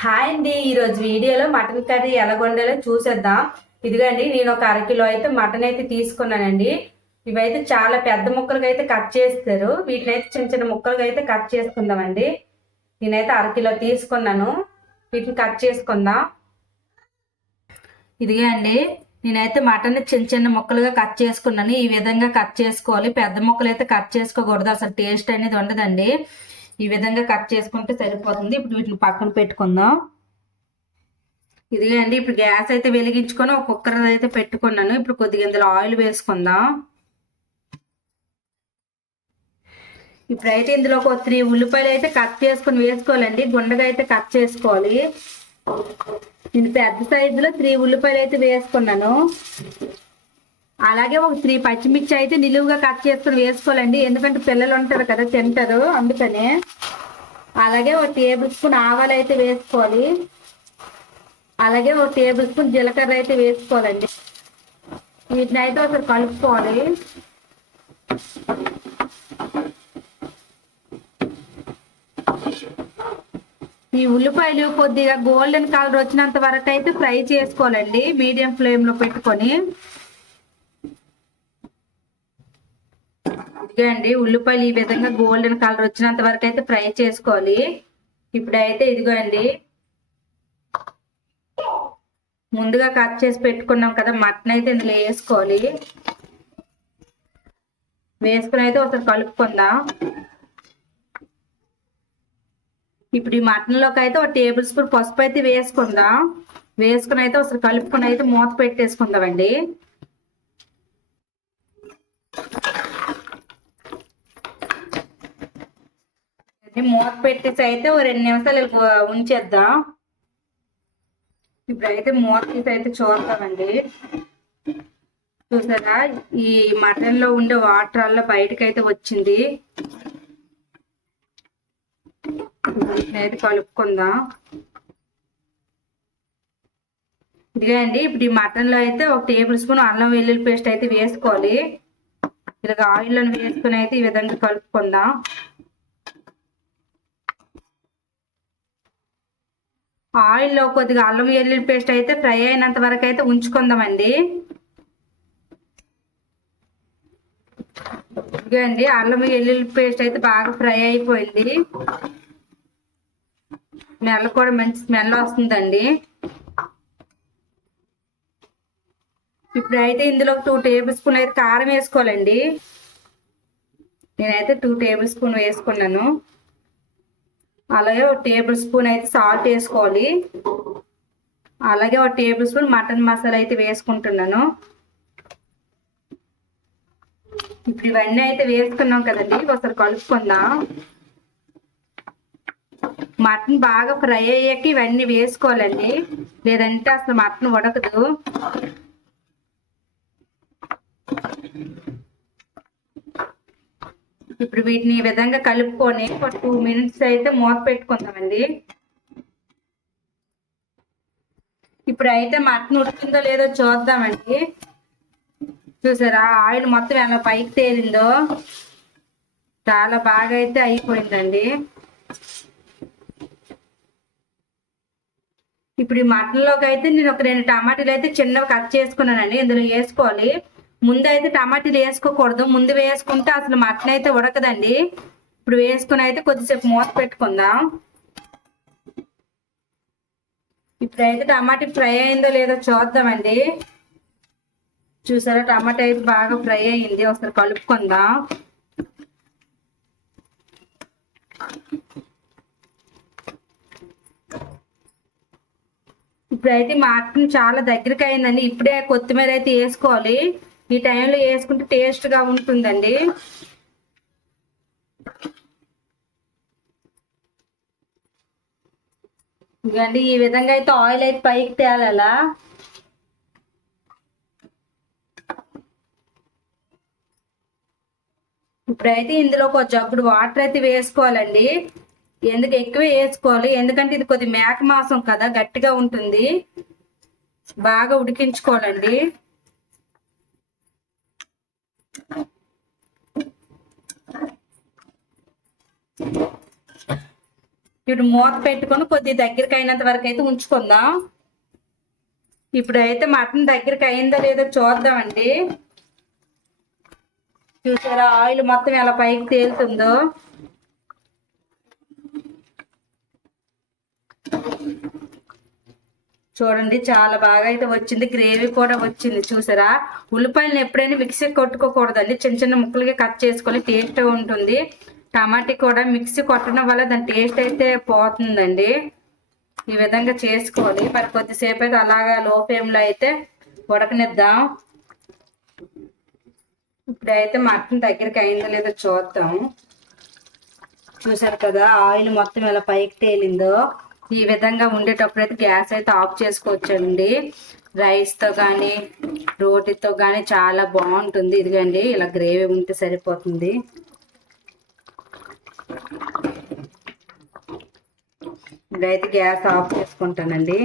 Hi అండి. ఈరోజు వీడియోలో మటన్ కర్రీ ఎలా వండాలో చూసేద్దాం. ఇదిగండి, నేను ఒక అరకిలో అయితే మటన్ అయితే తీసుకున్నానండి. ఇవైతే చాలా పెద్ద ముక్కలుగా అయితే కట్ చేస్తారు. వీటిని అయితే చిన్న చిన్న ముక్కలుగా అయితే కట్ చేసుకుందామండి. నేనైతే అరకిలో తీసుకున్నాను. వీటిని కట్ చేసుకుందాం. ఇదిగే అండి, నేనైతే మటన్ చిన్న చిన్న ముక్కలుగా కట్ చేసుకున్నాను. ఈ విధంగా కట్ చేసుకోవాలి. పెద్ద ముక్కలు అయితే కట్ చేసుకోకూడదు, అసలు టేస్ట్ అనేది ఉండదండి. ఈ విధంగా కట్ చేసుకుంటే సరిపోతుంది. ఇప్పుడు వీటిని పక్కన పెట్టుకుందాం. ఇదిగే అండి, ఇప్పుడు గ్యాస్ అయితే వెలిగించుకొని ఒక కుక్కర్ అయితే పెట్టుకున్నాను. ఇప్పుడు కొద్దిగా ఇందులో ఆయిల్ వేసుకుందాం. ఇప్పుడైతే ఇందులో ఒక 3 ఉల్లిపాయలు అయితే కట్ చేసుకుని వేసుకోవాలండి. గుండగా అయితే కట్ చేసుకోవాలి. నేను పెద్ద సైజులో 3 ఉల్లిపాయలు అయితే వేసుకున్నాను. అలాగే ఒక 3 పచ్చిమిర్చి అయితే నిలువుగా కట్ చేసుకుని వేసుకోవాలండి. ఎందుకంటే పిల్లలు ఉంటారు కదా, తింటారు, అందుకనే. అలాగే ఒక టేబుల్ స్పూన్ ఆవాలు అయితే వేసుకోవాలి. అలాగే ఒక టేబుల్ స్పూన్ జీలకర్ర అయితే వేసుకోవాలండి. వీటిని అయితే ఒకసారి కలుపుకోవాలి. ఈ ఉల్లిపాయలు కొద్దిగా గోల్డెన్ కలర్ వచ్చినంత వరకు అయితే ఫ్రై చేసుకోవాలండి, మీడియం ఫ్లేమ్ లో పెట్టుకొని. ఇదిగోండి, ఉల్లిపాయలు ఈ విధంగా గోల్డెన్ కలర్ వచ్చినంత వరకు అయితే ఫ్రై చేసుకోవాలి. ఇప్పుడైతే ఇదిగోండి, ముందుగా కట్ చేసి పెట్టుకున్నాం కదా మటన్ అయితే ఇందులో వేసుకోవాలి. వేసుకుని అయితే ఒకసారి కలుపుకుందాం. ఇప్పుడు ఈ మటన్లోకి అయితే ఒక టేబుల్ స్పూన్ పసుపు అయితే వేసుకుందాం. వేసుకుని అయితే ఒకసారి కలుపుకొని అయితే మూత పెట్టేసుకుందామండి. మూత పెట్టేసి అయితే ఓ 2 నిమిషాలు ఉంచేద్దాం. ఇప్పుడైతే మూత తీసి అయితే చూద్దామండి. చూసారా, ఈ మటన్ లో ఉండే వాటర్ అలా బయటకు అయితే వచ్చింది. అయితే కలుపుకుందాం. ఇదిగా అండి, ఇప్పుడు ఈ మటన్ లో అయితే ఒక టేబుల్ స్పూన్ అల్లం వెల్లుల్లి పేస్ట్ అయితే వేసుకోవాలి. ఇలాగ ఆయిల్లో వేసుకుని అయితే ఈ విధంగా కలుపుకుందాం. ఆయిల్లో కొద్దిగా అల్లం వెల్లుల్లి పేస్ట్ అయితే ఫ్రై అయినంత వరకు అయితే ఉంచుకుందామండి. ఇదిగోండి, అల్లం వెల్లుల్లి పేస్ట్ అయితే బాగా ఫ్రై అయిపోయింది. స్మెల్ కూడా మంచి స్మెల్ వస్తుందండి. ఇప్పుడైతే ఇందులో 2 టేబుల్ స్పూన్ అయితే కారం వేసుకోవాలండి. నేనైతే 2 టేబుల్ స్పూన్ వేసుకున్నాను. అలాగే ఒక టేబుల్ స్పూన్ అయితే సాల్ట్ వేసుకోవాలి. అలాగే ఒక టేబుల్ స్పూన్ మటన్ మసాలా అయితే వేసుకుంటున్నాను. ఇప్పుడు ఇవన్నీ అయితే వేసుకున్నాం కదండి, ఒకసారి కలుపుకుందాం. మటన్ బాగా ఫ్రై అయ్యాక ఇవన్నీ వేసుకోవాలండి, లేదంటే అసలు మటన్ ఉడకదు. ఇప్పుడు వీటిని ఈ విధంగా కలుపుకొని ఒక 2 మినిట్స్ అయితే మూత పెట్టుకుందామండి. ఇప్పుడు అయితే మటన్ ఉడికిందో లేదో చూద్దామండి. చూసారా, ఆయిల్ మొత్తం ఎలా పైకి తేలిందో, చాలా బాగా అయితే అయిపోయిందండి. ఇప్పుడు ఈ మటన్లోకి అయితే నేను ఒక 2 టమాటాలు అయితే చిన్నవి కట్ చేసుకున్నానండి, ఇందులో వేసుకోవాలి. ముందు అయితే టమాటాలు వేసుకోకూడదు, ముందు వేసుకుంటే అసలు మటన్ అయితే ఉడకదండి. ఇప్పుడు వేసుకుని అయితే కొద్దిసేపు మూత పెట్టుకుందాం. ఇప్పుడైతే టమాటా ఫ్రై అయిందో లేదో చూద్దామండి. చూసారా, టమాటా అయితే బాగా ఫ్రై అయింది. ఒకసారి కలుపుకుందాం. ఇప్పుడైతే మటన్ చాలా దగ్గరికి అయిందండి. ఇప్పుడే కొత్తిమీర అయితే వేసుకోవాలి. ఈ టైంలో వేసుకుంటే టేస్ట్గా ఉంటుందండి. ఇదండి, ఈ విధంగా అయితే ఆయిల్ అయితే పైకి తేలాలా. ఇప్పుడైతే ఇందులో ఒక జగ్గుడు వాటర్ అయితే వేసుకోవాలండి. ఎందుకు ఎక్కువ వేసుకోవాలి, ఎందుకంటే ఇది కొద్ది మేక మాంసం కదా, గట్టిగా ఉంటుంది. బాగా ఉడికించుకోవాలండి. ఇప్పుడు మూత పెట్టుకొని కొద్దిగా దగ్గరికి అయినంత వరకు అయితే ఉంచుకుందాం. ఇప్పుడైతే మటన్ దగ్గరికి అయిందో లేదో చూద్దామండి. చూసారా ఆయిల్ మొత్తం ఎలా పైకి తేలుతుందో. చూడండి చాలా బాగా అయితే వచ్చింది, గ్రేవీ కూడా వచ్చింది. చూసారా ఉల్లిపాయలను ఎప్పుడైనా మిక్సీ కొట్టుకోకూడదండి, చిన్న చిన్న ముక్కలుగా కట్ చేసుకొని టేస్ట్ ఉంటుంది. టమాటా కూడా మిక్సీ కొట్టడం వల్ల దాని టేస్ట్ అయితే పోతుందండి. ఈ విధంగా చేసుకోవాలి. మరి కొద్దిసేపు అయితే అలాగా లో ఫ్లేమ్లో అయితే ఉడకనిద్దాం. ఇప్పుడైతే మటన్ దగ్గరికి అయిందో లేదో చూద్దాం. చూసారు కదా ఆయిల్ మొత్తం ఎలా పైకి తేలిందో. ఈ విధంగా ఉండేటప్పుడు అయితే గ్యాస్ అయితే ఆఫ్ చేసుకోవచ్చండి. రైస్తో కానీ రోటీతో కానీ చాలా బాగుంటుంది. ఇదిగండి ఇలా గ్రేవీ ఉంటే సరిపోతుంది. ఇదైతే గ్యాస్ ఆఫ్ చేసుకుంటానండి.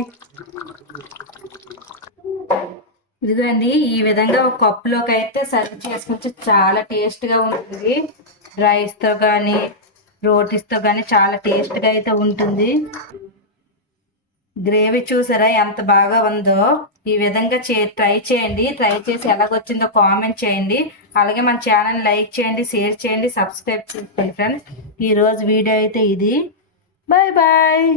ఇదిగోండి ఈ విధంగా ఒక కప్పులోకి అయితే సర్వ్ చేసుకుంటే చాలా టేస్ట్గా ఉంటుంది. రైస్తో కానీ రోటీస్తో కానీ చాలా టేస్ట్గా అయితే ఉంటుంది. గ్రేవీ చూసారా ఎంత బాగా ఉందో. ఈ విధంగా ట్రై చేయండి. ట్రై చేసి ఎలాగొచ్చిందో కామెంట్ చేయండి. అలాగే మన ఛానల్ లైక్ చేయండి, షేర్ చేయండి, సబ్స్క్రైబ్ చేసుకోండి ఫ్రెండ్స్. ఈరోజు వీడియో అయితే ఇది. Bye bye.